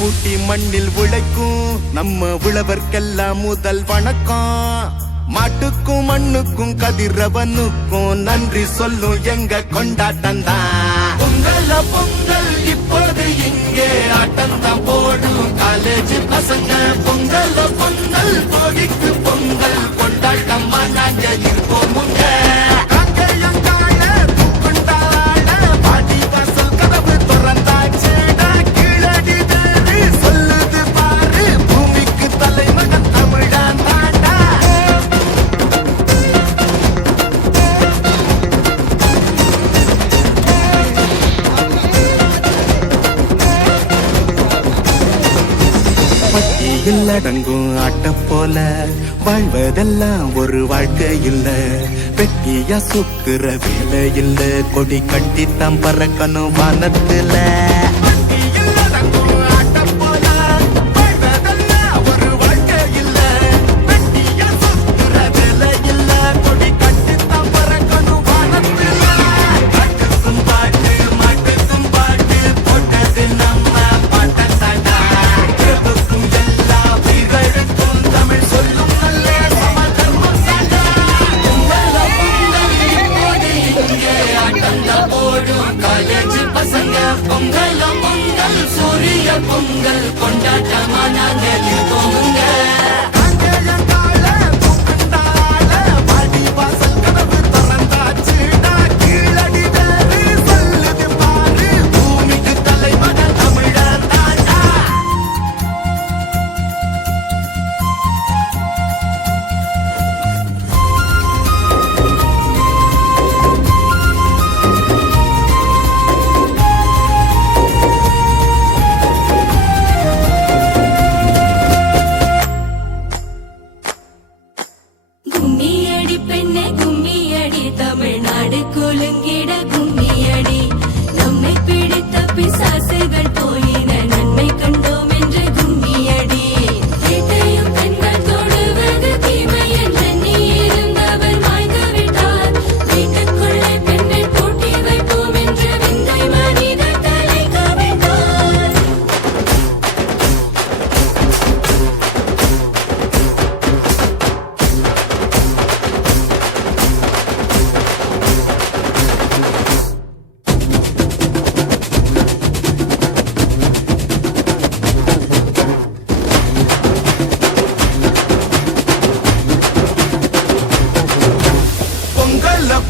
பூட்டி மண்ணில் உழைக்கும் நம்ம உழவர்க்கெல்லாம் முதல் வணக்கம். மாட்டுக்கும் மண்ணுக்கும் கதிரவனுக்கும் நன்றி சொல்லும் எங்க கொண்டாட்டம் தான். பொங்கல் பொங்கல் இப்போது இங்கே ஆட்டம் தான் போடும் காலேஜ் பசங்க. பொங்கல் பொங்கல் போகிக்கு பொங்கல் கொண்டாட்டமா நாங்க இருப்போம். அடங்கும் ஆட்ட போல வாழ்வதெல்லாம் ஒரு வாழ்க்கை இல்ல. வெட்டியா சுக்குற வேலை இல்ல. கொடி கட்டித்தான் பறக்கணும் வானத்துல. பொங்கல் பொங்கல் சூரிய பொங்கல் கொண்டாட்டமா நாங்க இருப்போங்க. தமிழ்நாடு குலுங்கிட கும்மியடி. நம்மை பிடித்த பிசாசுகள் போயின நன்மை கண்டோம் என்று கும்மியடி. வீட்டையும் பெண்கள் தொடுவது தீமை என்று நீ இருந்தவர் மாய்ந்து விட்டார். வீட்டுக்குள்ளே பெண்ணை பூட்டி வைப்போம் என்று விந்தை மனிதர் தலைக்க விட்டார்.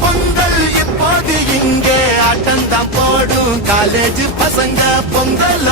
பொங்கல் இப்போது இங்கே ஆட்டம் தான் போடும் காலேஜ் பசங்க. பொங்கல்